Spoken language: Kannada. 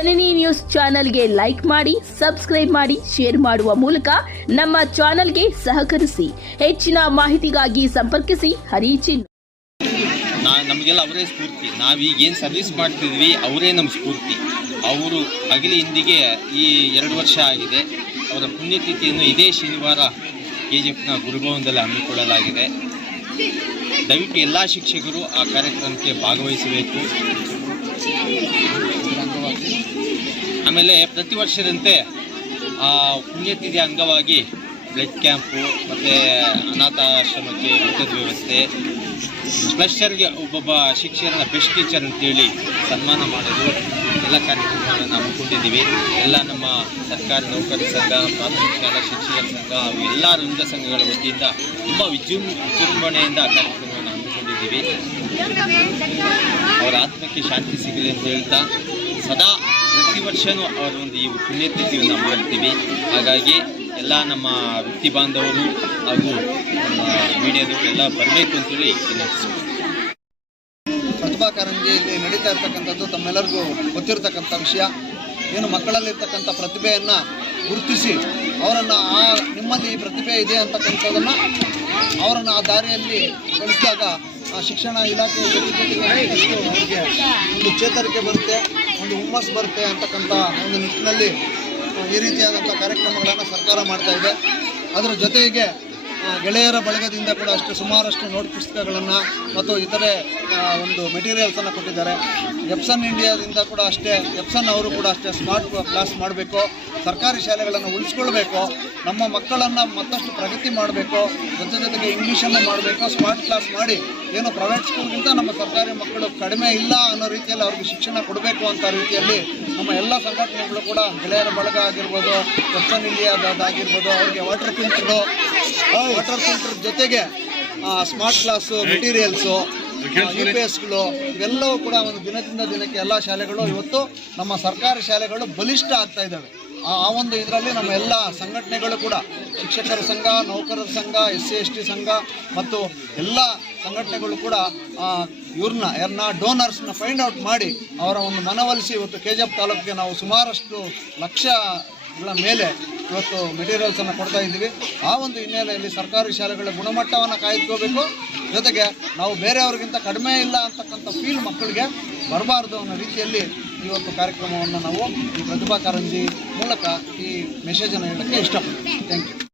ಜನನಿ ನ್ಯೂಸ್ ಚಾನೆಲ್ಗೆ ಲೈಕ್ ಮಾಡಿ, ಸಬ್ಸ್ಕ್ರೈಬ್ ಮಾಡಿ, ಶೇರ್ ಮಾಡುವ ಮೂಲಕ ನಮ್ಮ ಚಾನೆಲ್ಗೆ ಸಹಕರಿಸಿ. ಹೆಚ್ಚಿನ ಮಾಹಿತಿಗಾಗಿ ಸಂಪರ್ಕಿಸಿ ಹರಿಚಿನ್. ನಮಗೆಲ್ಲ ಅವರೇ ಸ್ಫೂರ್ತಿ. ನಾವೀಗ ಏನು ಸರ್ವಿಸ್ ಮಾಡ್ತಿದ್ವಿ ಅವರೇ ನಮ್ಮ ಸ್ಫೂರ್ತಿ. ಅವರು ಅಗಲಿ ಇಂದಿಗೆ ಈ 2 ವರ್ಷ ಆಗಿದೆ. ಅವರ ಪುಣ್ಯತಿಥಿಯನ್ನು ಇದೇ ಶನಿವಾರ KGFನ ಗುರುಭವನದಲ್ಲಿ ಹಮ್ಮಿಕೊಳ್ಳಲಾಗಿದೆ. ದಯವಿಟ್ಟು ಎಲ್ಲ ಶಿಕ್ಷಕರು ಆ ಕಾರ್ಯಕ್ರಮಕ್ಕೆ ಭಾಗವಹಿಸಬೇಕು. ಆಮೇಲೆ ಪ್ರತಿ ವರ್ಷದಂತೆ ಪುಣ್ಯತಿಥಿ ಅಂಗವಾಗಿ ಬ್ಲಡ್ ಕ್ಯಾಂಪು ಮತ್ತು ಅನಾಥಾಶ್ರಮಕ್ಕೆ ಊಟದ ವ್ಯವಸ್ಥೆ, ಸ್ಪೆಷಲ್ಗೆ ಒಬ್ಬೊಬ್ಬ ಶಿಕ್ಷಕರನ್ನ ಬೆಸ್ಟ್ ಟೀಚರ್ ಅಂತೇಳಿ ಸನ್ಮಾನ ಮಾಡೋದು ಎಲ್ಲ ಕಾರ್ಯಕ್ರಮಗಳನ್ನು ಹಮ್ಮಿಕೊಂಡಿದ್ದೀವಿ. ಎಲ್ಲ ನಮ್ಮ ಸರ್ಕಾರಿ ನೌಕರರ ಸಂಘ, ಪ್ರಾಥಮಿಕ ಶಾಲಾ ಶಿಕ್ಷಕರ ಸಂಘ ಹಾಗೂ ಎಲ್ಲ ರಂಗ ಸಂಘಗಳ ವತಿಯಿಂದ ತುಂಬ ವಿಜೃಂಭಣೆಯಿಂದ ಕಾರ್ಯಕ್ರಮವನ್ನು ಹಮ್ಮಿಕೊಂಡಿದ್ದೀವಿ. ಅವರ ಆತ್ಮಕ್ಕೆ ಶಾಂತಿ ಸಿಗಲಿ ಅಂತ ಹೇಳ್ತಾ ಸದಾ ಪ್ರತಿ ವರ್ಷವೂ ಅವರ ಒಂದು ಈ ಪುಣ್ಯತಿಥಿಯನ್ನು ಮಾಡ್ತೀವಿ. ಹಾಗಾಗಿ ಎಲ್ಲ ನಮ್ಮ ವೃತ್ತಿ ಬಾಂಧವರು ಹಾಗೂ ನಮ್ಮ ಮೀಡಿಯಾದವರು ಎಲ್ಲ ಬರಬೇಕು ಅಂತೇಳಿ ಪ್ರತಿಭಾ ಕಾರಂಜಿಯಲ್ಲಿ ನಡೀತಾ ಇರ್ತಕ್ಕಂಥದ್ದು ತಮ್ಮೆಲ್ಲರಿಗೂ ಗೊತ್ತಿರತಕ್ಕಂಥ ವಿಷಯ. ಏನು ಮಕ್ಕಳಲ್ಲಿರ್ತಕ್ಕಂಥ ಪ್ರತಿಭೆಯನ್ನು ಗುರುತಿಸಿ ಅವರನ್ನು ನಿಮ್ಮಲ್ಲಿ ಈ ಪ್ರತಿಭೆ ಇದೆ ಅಂತಕ್ಕಂಥದ್ದನ್ನು ಅವರನ್ನು ಆ ದಾರಿಯಲ್ಲಿ ಕಳಿಸಿದಾಗ ಶಿಕ್ಷಣ ಇಲಾಖೆ ಜೊತೆಗೆ ಅವರಿಗೆ ಒಂದು ಚೇತರಿಕೆ ಬರುತ್ತೆ, ಒಂದು ಹುಮ್ಮಸ್ಸು ಬರುತ್ತೆ ಅಂತಕ್ಕಂಥ ಒಂದು ನಿಟ್ಟಿನಲ್ಲಿ ಈ ರೀತಿಯಾದಂಥ ಕಾರ್ಯಕ್ರಮಗಳನ್ನು ಸರ್ಕಾರ ಮಾಡ್ತಾ ಇದೆ. ಅದರ ಜೊತೆಗೆ ಗೆಳೆಯರ ಬಳಗದಿಂದ ಕೂಡ ಅಷ್ಟೇ ಸುಮಾರಷ್ಟು ನೋಟ್ ಪುಸ್ತಕಗಳನ್ನು ಮತ್ತು ಇತರೆ ಒಂದು ಮೆಟೀರಿಯಲ್ಸನ್ನು ಕೊಟ್ಟಿದ್ದಾರೆ. ಎಪ್ಸನ್ ಇಂಡಿಯಾದಿಂದ ಕೂಡ ಅಷ್ಟೇ, ಎಪ್ಸನ್ ಅವರು ಕೂಡ ಅಷ್ಟೇ ಸ್ಮಾರ್ಟ್ ಕ್ಲಾಸ್ ಮಾಡಬೇಕು, ಸರ್ಕಾರಿ ಶಾಲೆಗಳನ್ನು ಉಳಿಸ್ಕೊಳ್ಬೇಕು, ನಮ್ಮ ಮಕ್ಕಳನ್ನು ಮತ್ತಷ್ಟು ಪ್ರಗತಿ ಮಾಡಬೇಕು, ಜೊತೆಗೆ ಇಂಗ್ಲೀಷನ್ನು ಮಾಡಬೇಕು, ಸ್ಮಾರ್ಟ್ ಕ್ಲಾಸ್ ಮಾಡಿ ಏನು ಪ್ರೈವೇಟ್ ಸ್ಕೂಲ್ಗಿಂತ ನಮ್ಮ ಸರ್ಕಾರಿ ಮಕ್ಕಳು ಕಡಿಮೆ ಇಲ್ಲ ಅನ್ನೋ ರೀತಿಯಲ್ಲಿ ಅವ್ರಿಗೆ ಶಿಕ್ಷಣ ಕೊಡಬೇಕು ಅಂತ ರೀತಿಯಲ್ಲಿ ನಮ್ಮ ಎಲ್ಲ ಸಂಘಟನೆಗಳು ಕೂಡ ಗೆಳೆಯರ ಬಳಗ ಆಗಿರ್ಬೋದು, ಎಪ್ಸನ್ ಇಂಡಿಯಾದಾಗಿರ್ಬೋದು, ಅವ್ರಿಗೆ ವಾಟರ್ ಫಿಲ್ಟರ್ ಜೊತೆಗೆ ಸ್ಮಾರ್ಟ್ ಕ್ಲಾಸು, ಮೆಟೀರಿಯಲ್ಸು, UPSಗಳು ಇವೆಲ್ಲವೂ ಕೂಡ ಒಂದು ದಿನದಿಂದ ದಿನಕ್ಕೆ ಎಲ್ಲ ಶಾಲೆಗಳು ಇವತ್ತು ನಮ್ಮ ಸರ್ಕಾರಿ ಶಾಲೆಗಳು ಬಲಿಷ್ಠ ಆಗ್ತಾ ಇದ್ದಾವೆ. ಆ ಒಂದು ಇದರಲ್ಲಿ ನಮ್ಮ ಎಲ್ಲ ಸಂಘಟನೆಗಳು ಕೂಡ ಶಿಕ್ಷಕರ ಸಂಘ, ನೌಕರರ ಸಂಘ, SC ST ಸಂಘ ಮತ್ತು ಎಲ್ಲ ಸಂಘಟನೆಗಳು ಕೂಡ ಯಾರನ್ನ ಡೋನರ್ಸ್ನ ಫೈಂಡ್ ಔಟ್ ಮಾಡಿ ಅವರ ಒಂದು ಮನವೊಲಿಸಿ ಇವತ್ತು KGF ತಾಲೂಕಿಗೆ ನಾವು ಸುಮಾರಷ್ಟು ಲಕ್ಷಗಳ ಮೇಲೆ ಇವತ್ತು ಮೆಟೀರಿಯಲ್ಸನ್ನು ಕೊಡ್ತಾ ಇದ್ದೀವಿ. ಆ ಒಂದು ಹಿನ್ನೆಲೆಯಲ್ಲಿ ಸರ್ಕಾರಿ ಶಾಲೆಗಳ ಗುಣಮಟ್ಟವನ್ನು ಕಾಯ್ದುಕೋಬೇಕು, ಜೊತೆಗೆ ನಾವು ಬೇರೆಯವ್ರಿಗಿಂತ ಕಡಿಮೆ ಇಲ್ಲ ಅಂತಕ್ಕಂಥ ಫೀಲ್ ಮಕ್ಕಳಿಗೆ ಬರಬಾರ್ದು ಅನ್ನೋ ರೀತಿಯಲ್ಲಿ ಇವತ್ತು ಕಾರ್ಯಕ್ರಮವನ್ನು ನಾವು ಈ ಪ್ರತಿಭಾ ಕಾರಂಜಿ ಮೂಲಕ ಈ ಮೆಸೇಜನ್ನು ಹೇಳೋಕ್ಕೆ ಇಷ್ಟಪಡ್ತೀವಿ. Thank you.